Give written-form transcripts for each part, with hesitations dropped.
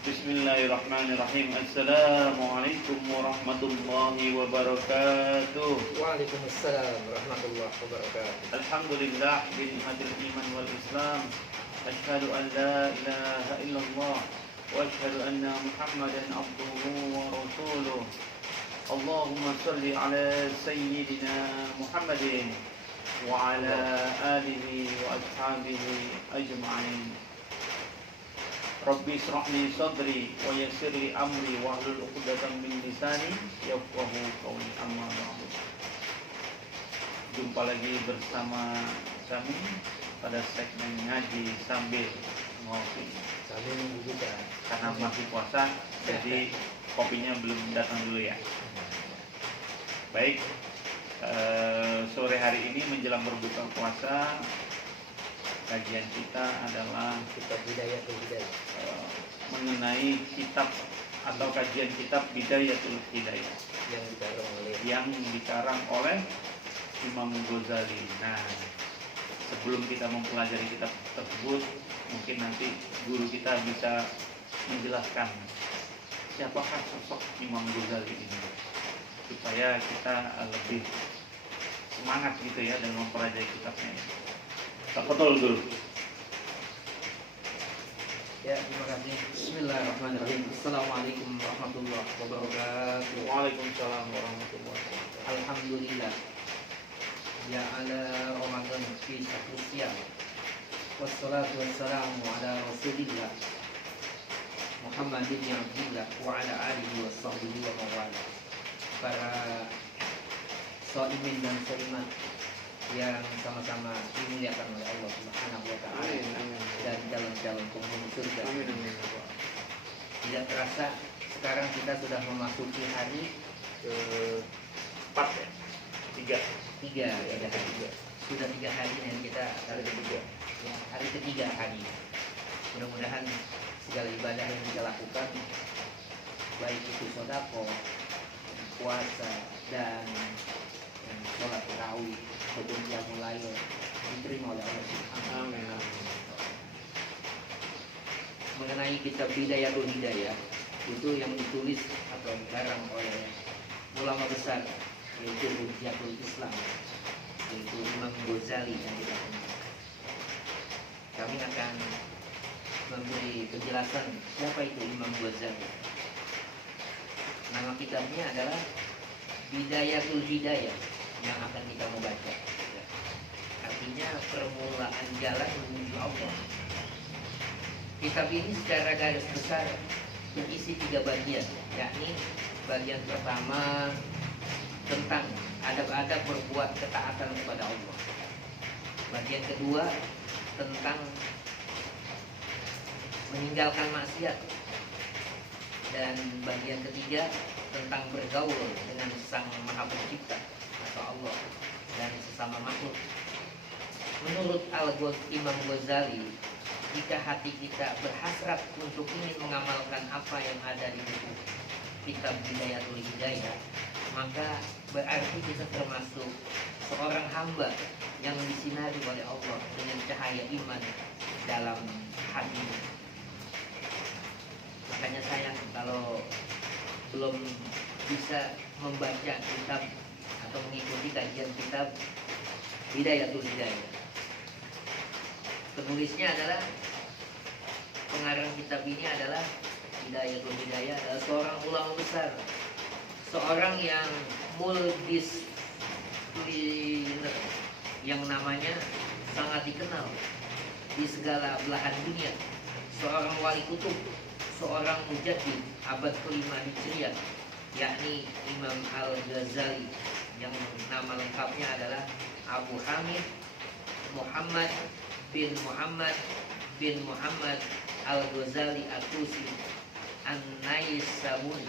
Bismillahirrahmanirrahim. Assalamualaikum warahmatullahi wabarakatuh. Waalaikumsalam warahmatullahi wabarakatuh. Alhamdulillah bi ni'matil iman wal Islam. Asyhadu an la ilaha illallah wa asyhadu anna Muhammadan abduhu wa rasuluh. Allahumma shalli ala sayyidina Muhammadin wa ala alihi wa ashabihi ajma'in. Rabbi israh li sadri wa yassir li amri wahlul 'uqdatam min lisani yafqahu qawli. Amma ba'du. Jumpa lagi bersama kami pada segmen ngaji sambil ngopi. Sambil nunggu buka. Karena masih puasa, jadi kopinya belum datang dulu ya. Baik, sore hari ini menjelang berbuka puasa, kajian kita adalah Kitab Bidayatul Hidayah mengenai kitab atau kajian kitab Bidayatul Hidayah yang dikarang oleh Imam Ghazali. Nah, sebelum kita mempelajari kitab tersebut, mungkin nanti guru kita bisa menjelaskan siapakah sosok Imam Ghazali ini, supaya kita lebih semangat gitu ya dalam mempelajari kitabnya. Betul dulu. Ya, terima kasih. Bismillahirrahmanirrahim. Assalamualaikum warahmatullahi wabarakatuh. Waalaikumsalam warahmatullahi wabarakatuh. Alhamdulillah. Ya ala Ramadan fi syahrusiyam. Wassalatu wassalamu ala Rasulillah Muhammad bin Abdullah wa ala alihi wa sahbihi wa mawala. Para shaimin dan shaimat yang sama-sama dimuliakan oleh Allah Subhanahu wa taala dan jalan-jalan penghuni surga. Tidak terasa sekarang kita sudah memasuki hari ke-4 ya? 3. Sudah 3 hari yang kita hari ketiga. Ya, hari ketiga hari. Mudah-mudahan segala ibadah yang kita lakukan, baik itu sedekah, puasa dan sholat tarawih ataupun qiyamul lail, diterima oleh Allah Subhanahu wa taala. Mengenai kitab Bidayatul Hidayah, itu yang ditulis atau dikarang oleh ulama besar, yaitu Hujjatul Islam, yaitu Imam Ghazali yang kita kenal. Kami akan memberi penjelasan siapa itu Imam Ghazali. Nama kitabnya adalah Bidayatul Hidayah yang akan kita membaca. Artinya permulaan jalan menuju Allah. Kitab ini secara garis besar berisi 3 bagian, yakni bagian pertama tentang adab-adab berbuat ketaatan kepada Allah. Bagian kedua tentang meninggalkan maksiat. Dan bagian ketiga tentang bergaul dengan Sang Maha Pencipta atau Allah dan sesama makhluk. Menurut Imam Ghazali, jika hati kita berhasrat untuk ingin mengamalkan apa yang ada di buku kitab Bidayatul Hidayah, maka berarti kita termasuk seorang hamba yang disinari oleh Allah dengan cahaya iman dalam hatinya. Makanya sayang kalau belum bisa membaca kitab atau mengikuti kajian kitab Bidayatul Hidayah. Penulisnya adalah, pengarang kitab ini adalah Bidayatul Hidayah, adalah seorang ulama besar, seorang yang multidisipliner, yang namanya sangat dikenal di segala belahan dunia, seorang wali kutub, seorang mujaddid abad ke-5 Hijriah, yakni Imam Al-Ghazali, yang nama lengkapnya adalah Abu Hamid Muhammad bin Muhammad bin Muhammad Al-Ghazali At-Tusi An-Naisaburi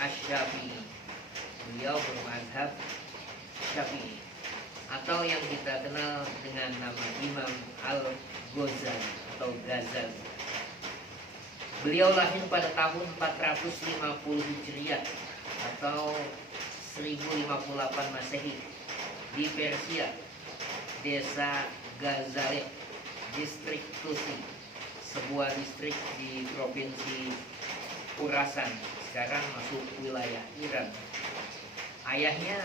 Asy-Syafi'i. Beliau bermadzhab Syafi'i, atau yang kita kenal dengan nama Imam Al-Ghazali atau Ghazali. Beliau lahir pada tahun 450 Hijriah atau 1058 Masehi di Persia, desa Ghazaleh, distrik Tusi, sebuah distrik di provinsi Khurasan, sekarang masuk wilayah Iran. Ayahnya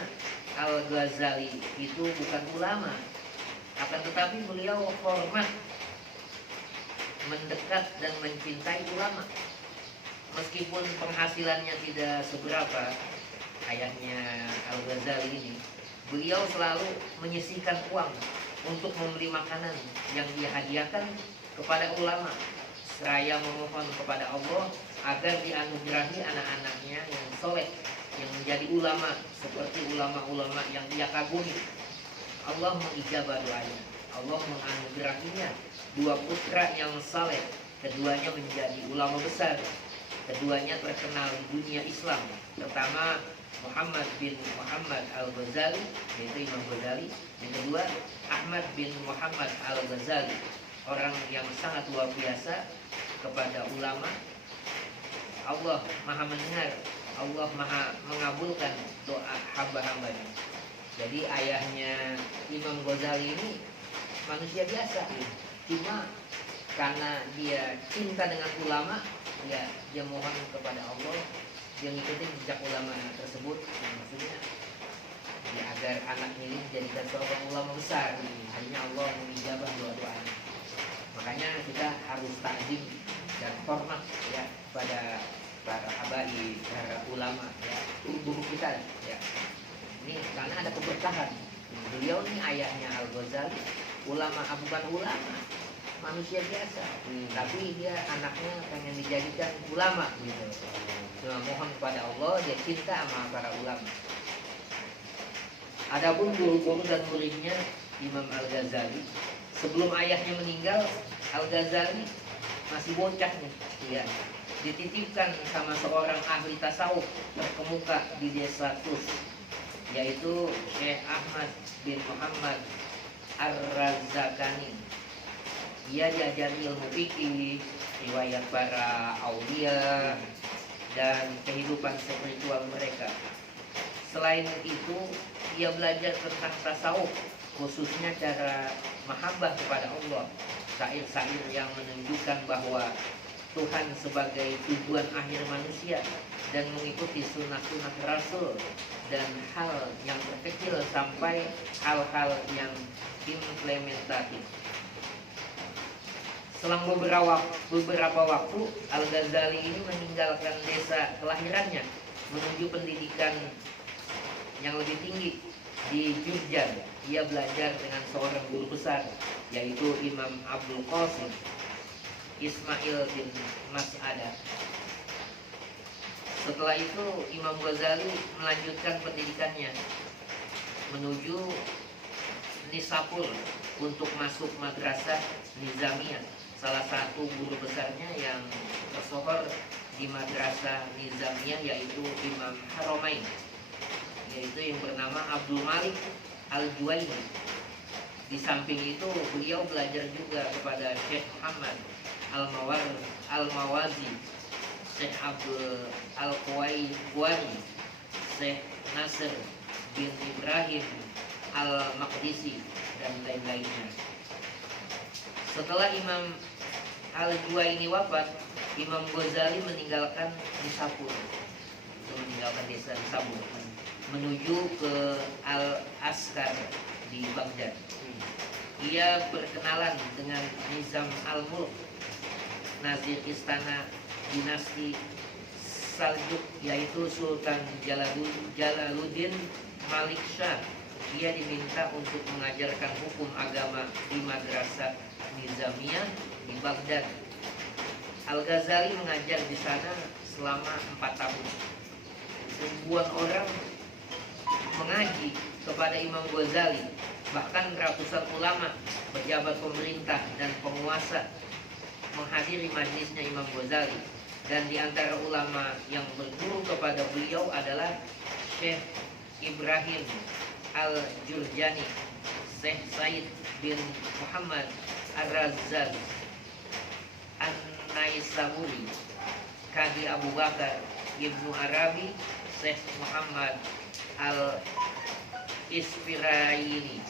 Al-Ghazali itu bukan ulama, akan tetapi beliau hormat, mendekat dan mencintai ulama. Meskipun penghasilannya tidak seberapa, ayahnya Al-Ghazali ini, beliau selalu menyisihkan uang untuk membeli makanan yang dia hadiahkan kepada ulama, seraya memohon kepada Allah agar dianugerahi anak-anaknya yang soleh, yang menjadi ulama seperti ulama-ulama yang dia kagumi. Allah mengijabah doanya, Allah menganugerahinya 2 putra yang saleh, keduanya menjadi ulama besar, keduanya terkenal di dunia Islam. Pertama Muhammad bin Muhammad Al-Ghazali, yaitu Imam Ghazali. Yang kedua Ahmad bin Muhammad Al-Ghazali, orang yang sangat luar biasa kepada ulama. Allah maha mendengar, Allah maha mengabulkan doa hamba-hambanya. Jadi ayahnya Imam Ghazali ini manusia biasa, cuma karena dia cinta dengan ulama, ya dia mohon kepada Allah, dia ngikutin jejak ulama tersebut. Maksudnya ya agar anaknya ini dijadikan seorang ulama besar. Hanya Allah mengijabah doa-doanya. Makanya kita harus takzim dan hormat ya pada para habaib, para ulama ya, guru kita ya. Ini karena ada keberkahan. Beliau ini ayahnya Al-Ghazali, ulama, bukan ulama, manusia biasa, tapi dia anaknya pengen dijadikan ulama gitu. Cuma mohon kepada Allah, dia cinta sama para ulama. Adapun guru-guru dan muridnya Imam Al-Ghazali, sebelum ayahnya meninggal, Al-Ghazali masih bocah nih, ya. Dititipkan sama seorang ahli tasawuf terkemuka di desa Tus, yaitu Syekh Ahmad bin Muhammad Ar-Razzaqani. Ia diajari ilmu fikih, riwayat para aulia, dan kehidupan spiritual mereka. Selain itu, ia belajar tentang tasawuf, khususnya cara mahabbah kepada Allah, syair-syair yang menunjukkan bahwa Tuhan sebagai tujuan akhir manusia, dan mengikuti sunnah-sunnah Rasul, dan hal yang terkecil sampai hal-hal yang implementatif. Selang beberapa waktu, Al-Ghazali ini meninggalkan desa kelahirannya menuju pendidikan yang lebih tinggi di Jurjan. Ia belajar dengan seorang guru besar, yaitu Imam Abdul Qasim Ismail bin Mas'adah. Setelah itu Imam Ghazali melanjutkan pendidikannya menuju Nisapur untuk masuk madrasah Nizamiyah. Salah satu guru besarnya yang tersohor di madrasah Nizamiyah yaitu Imam Haramain, yaitu yang bernama Abdul Malik Al-Juwaini. Di samping itu beliau belajar juga kepada Syekh Muhammad Al-Mawazi, Syekh Abdul Al-Quwari, Syekh Nasir bin Ibrahim Al-Maqdisi, dan lain-lainnya. Setelah Imam Al-Juwaini wafat, Imam Ghazali meninggalkan Nisapur, meninggalkan desa Nisapur, menuju ke Al-Askar di Baghdad. Ia berkenalan dengan Nizam Al-Mulk, Nazir Istana dinasti Saljuk, yaitu Sultan Jalaluddin Malik Shah. Ia diminta untuk mengajarkan hukum agama di madrasah Nizamiyah di Baghdad. Al-Ghazali mengajar di sana selama 4 tahun. Ribuan orang mengaji kepada Imam Ghazali. Bahkan ratusan ulama, pejabat pemerintah, dan penguasa menghadiri majlisnya Imam Ghazali. Dan di antara ulama yang berguru kepada beliau adalah Syekh Ibrahim Al-Jurjani, Syekh Said bin Muhammad Ar-Razzaq An-Naisaburi, Qadi Abu Bakar Ibnu Arabi, Syekh Muhammad Al-Isfirayini.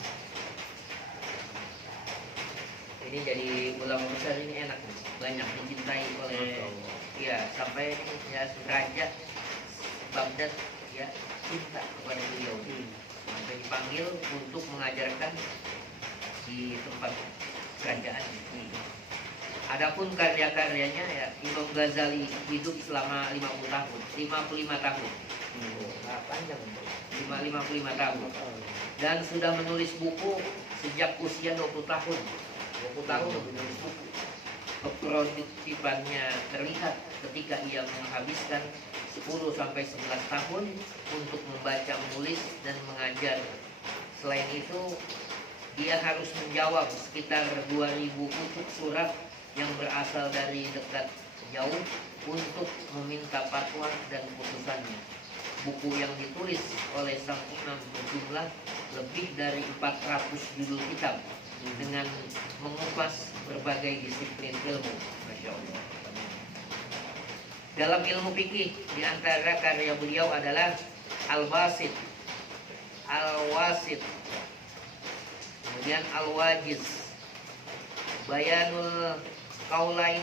Ini jadi ulama besar ini enak, banyak dicintai oleh ya sampai ya Raja Baghdad ya cinta kepada beliau, sampai dipanggil untuk mengajarkan di tempat kerajaan. Adapun karya-karyanya ya Imam Ghazali hidup selama 50 tahun, 55 tahun. Panjang 55 tahun. Dan sudah menulis buku sejak usia 20 tahun. 20 tahun menulis buku. Keproduktifannya terlihat ketika ia menghabiskan 10 sampai 11 tahun untuk membaca, menulis dan mengajar. Selain itu, dia harus menjawab sekitar 2000 kutub surat yang berasal dari dekat jauh untuk meminta fatwa dan putusannya. Buku yang ditulis oleh sang imam berjumlah lebih dari 400 judul kitab dengan mengupas berbagai disiplin ilmu. Masya Allah. Dalam ilmu fikih, di antara karya beliau adalah Al-Wasit, Al-Wasit, kemudian Al-Wajiz, Bayanul Qaulain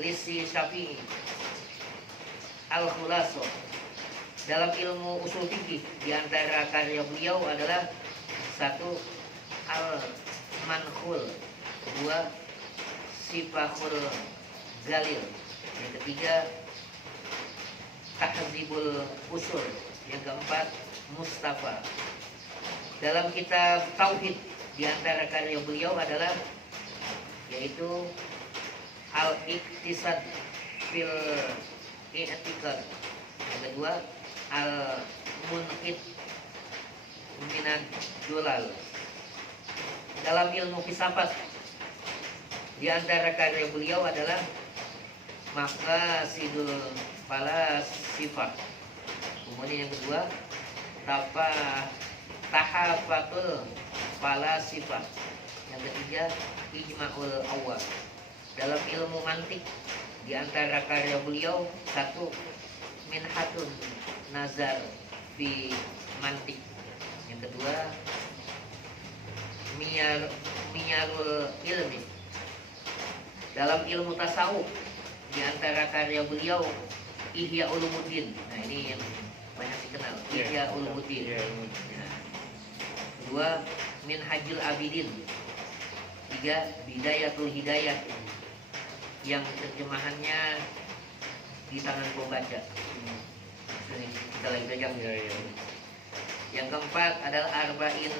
Lisi Syafi'i, Al-Khulaso. Dalam ilmu usul fikih, di antara karya beliau adalah 1. Al-Mankhul, 2. Sifahul Galil, yang ketiga Tahzibul Usul, yang keempat Mustafa. Dalam kitab Tauhid, di antara karya beliau adalah yaitu Al-Iqtisad fil I'tiqad, yang kedua Al-Munqid Minad Dolal. Dalam ilmu filsafat, di antara karya beliau adalah Maqasidul Falasifah. Kemudian yang kedua Tahafatul Falasifah. Yang ketiga Ijma'ul Awal. Dalam ilmu mantik, di antara karya beliau 1. Minhatun Nazar fi Mantik. Yang kedua Miyarul Ilmi. Dalam ilmu tasawuf, di antara karya beliau Ihya Ulumuddin. Nah, ini yang banyak dikenal, Ihya Ulumuddin. Kedua Minhajul Abidin. 3. Bidayatul Hidayah, yang terjemahannya di tangan pembaca. Kita lagi pegang. Yang keempat adalah Arba'in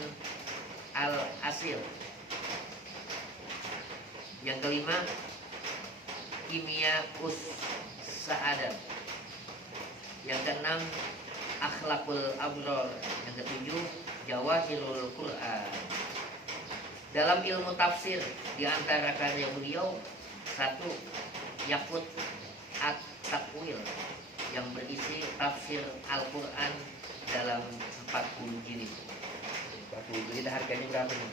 Al-Asil. Yang kelima Kimia Sa'adat. Yang keenam Akhlakul Abror. Yang ketujuh Jawahirul Quran. Dalam ilmu tafsir, di antara karya beliau 1. Yaqut At-Takwil, yang berisi tafsir Al-Quran dalam 40 jilid. 40 jilid harganya berapa nih?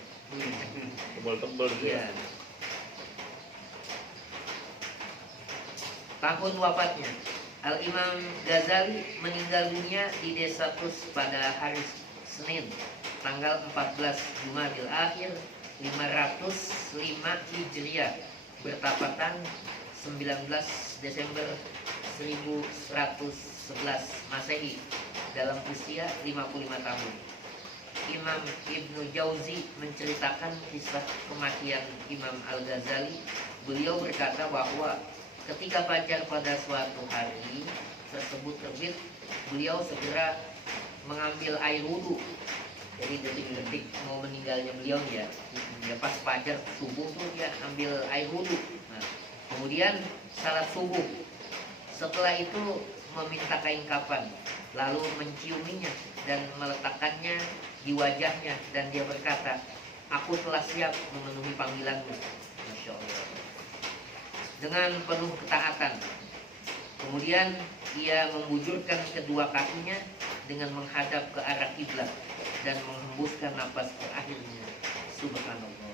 Tebel-tebel gitu ya. Tahun wafatnya, Al-Imam Ghazali meninggal dunia di desa Tus pada hari Senin, tanggal 14 Jumadil Akhir 505 Hijriah, bertepatan 19 Desember 1111 Masehi, dalam usia 55 tahun. Imam Ibnu Jauzi menceritakan kisah kematian Imam Al-Ghazali. Beliau berkata bahwa ketika fajar pada suatu hari tersebut terbit, beliau segera mengambil air wudhu. Jadi detik-detik mau meninggalnya beliau ya pas fajar subuh tuh dia ambil air wudhu. Nah, kemudian salat subuh. Setelah itu meminta kain kafan, lalu menciuminya dan meletakkannya di wajahnya, dan dia berkata, "Aku telah siap memenuhi panggilanmu." Masya Allah. Dengan penuh ketaatan. Kemudian ia membujurkan kedua kakinya dengan menghadap ke arah kiblat dan menghembuskan napas terakhirnya. Subhanallah.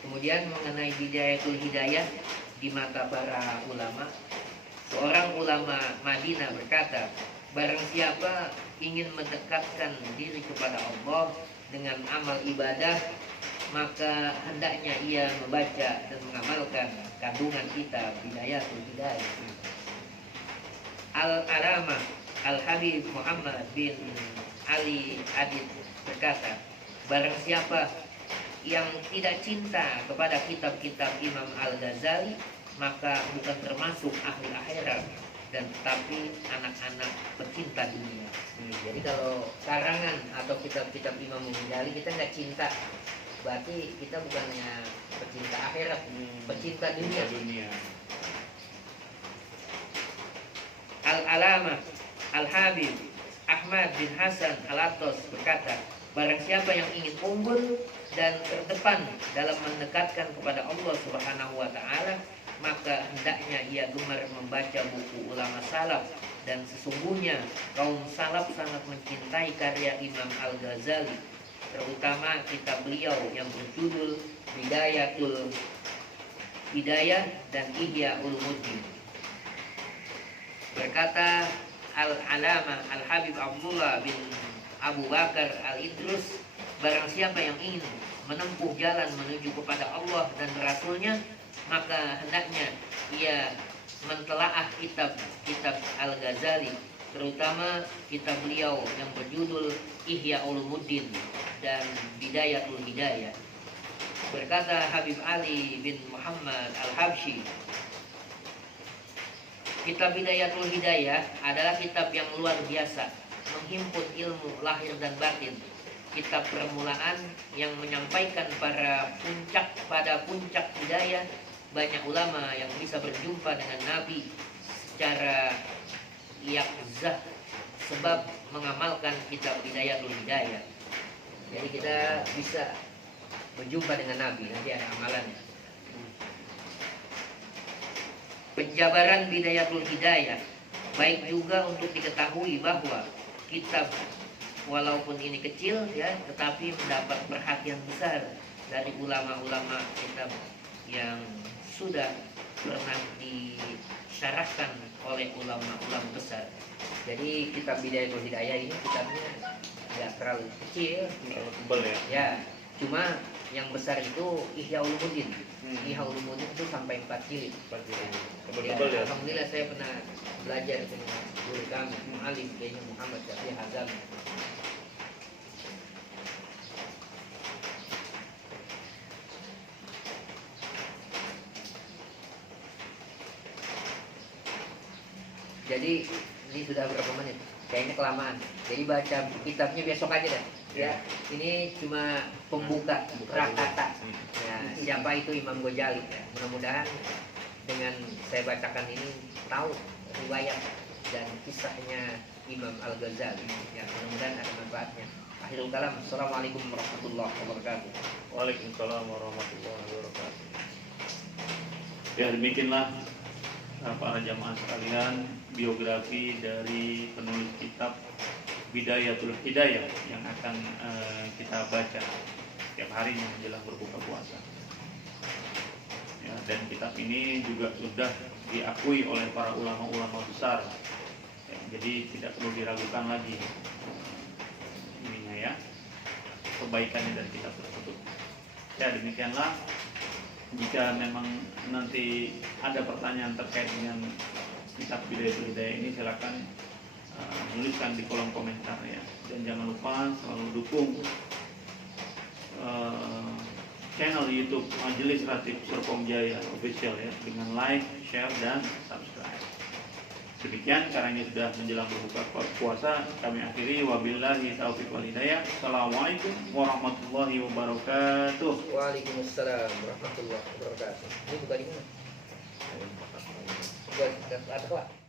Kemudian mengenai bidayatul hidayah di mata para ulama, seorang ulama Madinah berkata, barang siapa ingin mendekatkan diri kepada Allah dengan amal ibadah, maka hendaknya ia membaca dan mengamalkan kandungan kitab Bidayatul Hidayah. Al-Alamah Al-Habib Muhammad bin Ali Adid berkata, barang siapa yang tidak cinta kepada kitab-kitab Imam Al-Ghazali, maka bukan termasuk ahli akhirat, dan tetapi anak-anak pecinta dunia. Jadi kalau karangan atau kitab-kitab Imam Ghazali kita nggak cinta, berarti kita bukannya pecinta akhirat, pecinta dunia. Al-Alamah Al-Habib Ahmad bin Hasan Al-Attas berkata, barang siapa yang ingin unggul dan terdepan dalam mendekatkan kepada Allah Subhanahu wa Ta'ala, maka hendaknya ia gemar membaca buku ulama salaf, dan sesungguhnya kaum salaf sangat mencintai karya Imam Al-Ghazali, terutama kitab beliau yang berjudul Bidayatul Hidayah dan Ihya Ulumuddin. Berkata Al-Alamah Al-Habib Abdullah bin Abu Bakar Al-Idrus, barang siapa yang ingin menempuh jalan menuju kepada Allah dan Rasulnya, maka hendaknya ia mentelaah kitab-kitab Al-Ghazali, terutama kitab beliau yang berjudul Ihya Ulumuddin dan Bidayatul Hidayah. Berkata Habib Ali bin Muhammad Al-Habsyi, kitab Bidayatul Hidayah adalah kitab yang luar biasa, menghimpun ilmu lahir dan batin, kitab permulaan yang menyampaikan pada puncak hidayah. Banyak ulama yang bisa berjumpa dengan Nabi secara yaqzah sebab mengamalkan kitab Bidayatul Hidayah. Jadi kita bisa berjumpa dengan Nabi, nanti ada amalannya. Penjabaran Bidayatul Hidayah baik juga untuk diketahui bahwa kitab walaupun ini kecil ya, tetapi mendapat perhatian besar dari ulama-ulama kitab yang sudah pernah disyarahkan oleh ulama-ulama besar. Jadi kitab Bidayatul Hidayah ini kitabnya nggak terlalu kecil, Terlalu tebal ya. ya, cuma yang besar itu Ihya Ulumuddin. Ihya Ulumuddin itu sampai 4 jilid. Tebal-tebal ya. Alhamdulillah saya pernah belajar dengan guru kami, Mu'alim kayaknya Muhammad Syafi'i Hazam. Jadi ini sudah berapa menit? Kayaknya kelamaan. Jadi baca kitabnya besok aja dah. Ya, ini cuma pembuka prakata. Ya, siapa itu Imam Ghazali? Ya. Mudah-mudahan dengan saya bacakan ini tahu riwayat dan kisahnya Imam Al-Ghazali. Ya, mudah-mudahan ada manfaatnya. Akhirul kalam. Assalamualaikum warahmatullahi wabarakatuh. Waalaikumsalam warahmatullahi wabarakatuh. Ya, demikianlah para jamaah sekalian, biografi dari penulis kitab Bidayatul Hidayah yang akan kita baca setiap harinya menjelang berbuka puasa. Ya, dan kitab ini juga sudah diakui oleh para ulama-ulama besar. Ya, jadi tidak perlu diragukan lagi ininya ya, kebaikannya dari kitab tersebut. Ya, demikianlah. Jika memang nanti ada pertanyaan terkait dengan kitab Bidayatul Hidayah ini, silakan menuliskan di kolom komentar ya. Dan jangan lupa selalu dukung channel YouTube Majelis Ratib Serpong Jaya Official ya, dengan like, share, dan subscribe. Demikian karena ini sudah menjelang berbuka puasa, kami akhiri. Wabillahi taufiq wal hidayah. Assalamualaikum warahmatullahi wabarakatuh. Waalaikumsalam warahmatullahi wabarakatuh. Ini buka di mana? Buat apa?